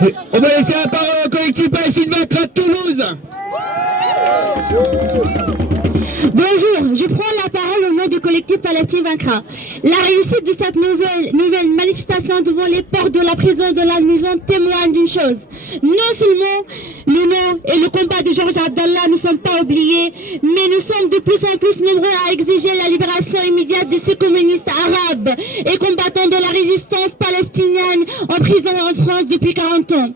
Oui, on va laisser la parole au collectif Palestine Vaincra de Toulouse. Bonjour, je prends la parole au nom du collectif Palestine Vaincra. La réussite de cette nouvelle manifestation devant les portes de la prison de la maison témoigne d'une chose. Non seulement le nom et le combat de Georges Abdallah ne sont pas oubliés, mais nous sommes de plus en plus nombreux à exiger la libération immédiate de ces communistes arabes et combattants de la résistance palestinienne en prison en France depuis 40 ans.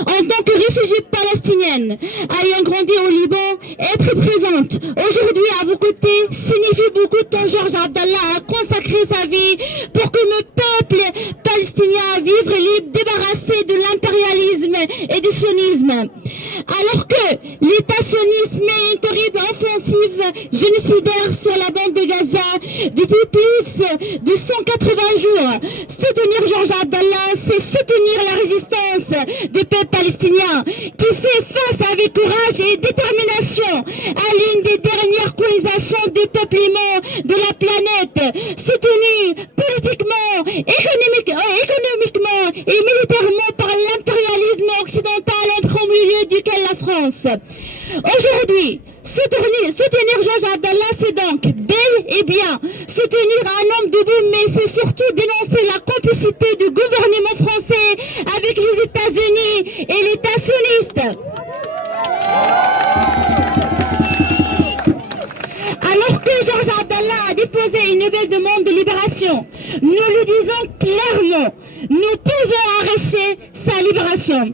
En tant que réfugiée palestinienne, ayant grandi au Liban, être présente aujourd'hui à vos côtés signifie beaucoup tant Georges Abdallah a consacré sa vie pour que le peuple palestinien vive libre, débarrassé de l'impérialisme et du sionisme. Alors que l'État sioniste met une terrible offensive génocidaire sur la bande de Gaza depuis plus de 180 jours, soutenir Georges Abdallah, c'est soutenir la résistance du peuple palestinien qui fait face avec courage et détermination à l'une des dernières colonisations du peuplement de la planète, soutenue politiquement, économiquement et militairement par l'impérialisme occidental en premier lieu duquel la France. Aujourd'hui, soutenir Georges Abdallah, c'est donc bel et bien soutenir un homme debout, mais c'est surtout dénoncer la complicité du gouvernement français avec les États-Unis et l'État sioniste. Alors que Georges Abdallah a déposé une nouvelle demande de libération, nous le disons clairement, nous pouvons arracher sa libération.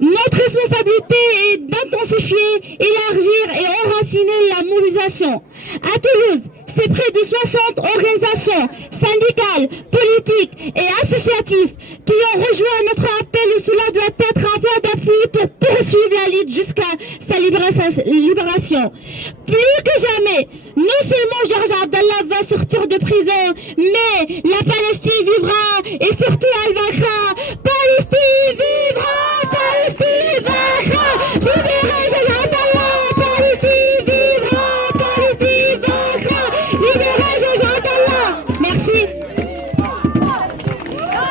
Notre responsabilité est d'intensifier, élargir et enraciner la mobilisation. À Toulouse, c'est près de 60 organisations syndicales, politiques et associatives qui ont rejoint notre appel et cela doit être un point d'appui pour poursuivre la lutte jusqu'à sa libération. Plus que jamais, non seulement Georges Abdallah va sortir de prison, mais la Palestine vivra et surtout elle vaincra. Palestine vivra! Palestine vaincra! Libérez Georges Abdallah! Palestine vivra! Palestine vaincra! Libérez Georges Abdallah! Merci.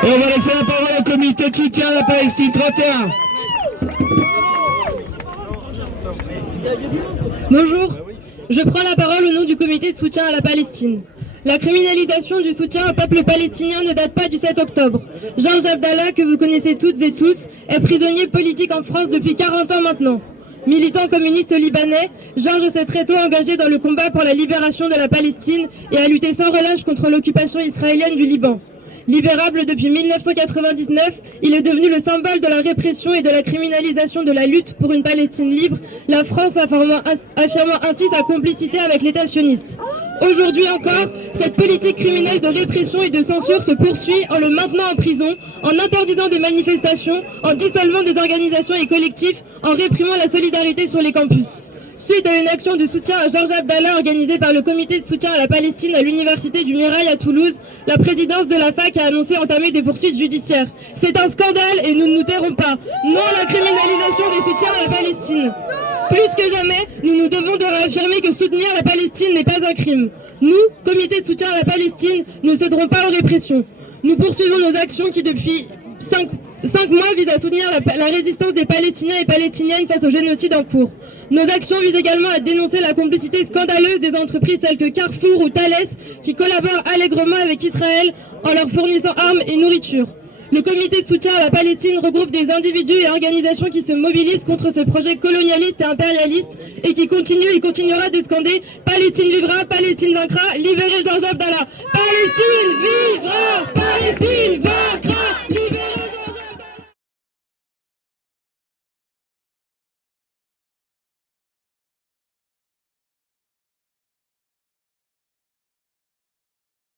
Et on va laisser la parole au comité de soutien à la Palestine 31. Bonjour, je prends la parole au nom du comité de soutien à la Palestine. La criminalisation du soutien au peuple palestinien ne date pas du 7 octobre. Georges Abdallah, que vous connaissez toutes et tous, est prisonnier politique en France depuis 40 ans maintenant. Militant communiste libanais, Georges s'est très tôt engagé dans le combat pour la libération de la Palestine et a lutté sans relâche contre l'occupation israélienne du Liban. Libérable depuis 1999, il est devenu le symbole de la répression et de la criminalisation de la lutte pour une Palestine libre, la France affirmant ainsi sa complicité avec l'État sioniste. Aujourd'hui encore, cette politique criminelle de répression et de censure se poursuit en le maintenant en prison, en interdisant des manifestations, en dissolvant des organisations et collectifs, en réprimant la solidarité sur les campus. Suite à une action de soutien à Georges Abdallah organisée par le comité de soutien à la Palestine à l'université du Mirail à Toulouse, la présidence de la fac a annoncé entamer des poursuites judiciaires. C'est un scandale et nous ne nous tairons pas. Non à la criminalisation des soutiens à la Palestine. Plus que jamais, nous nous devons de réaffirmer que soutenir la Palestine n'est pas un crime. Nous, comité de soutien à la Palestine, ne céderons pas aux répressions. Nous poursuivons nos actions qui depuis 5 mois visent à soutenir la résistance des Palestiniens et Palestiniennes face au génocide en cours. Nos actions visent également à dénoncer la complicité scandaleuse des entreprises telles que Carrefour ou Thales qui collaborent allègrement avec Israël en leur fournissant armes et nourriture. Le comité de soutien à la Palestine regroupe des individus et organisations qui se mobilisent contre ce projet colonialiste et impérialiste et qui continue et continuera de scander « Palestine vivra, Palestine vaincra, libérez Georges Abdallah !» Palestine vivra, Palestine vaincra, libérez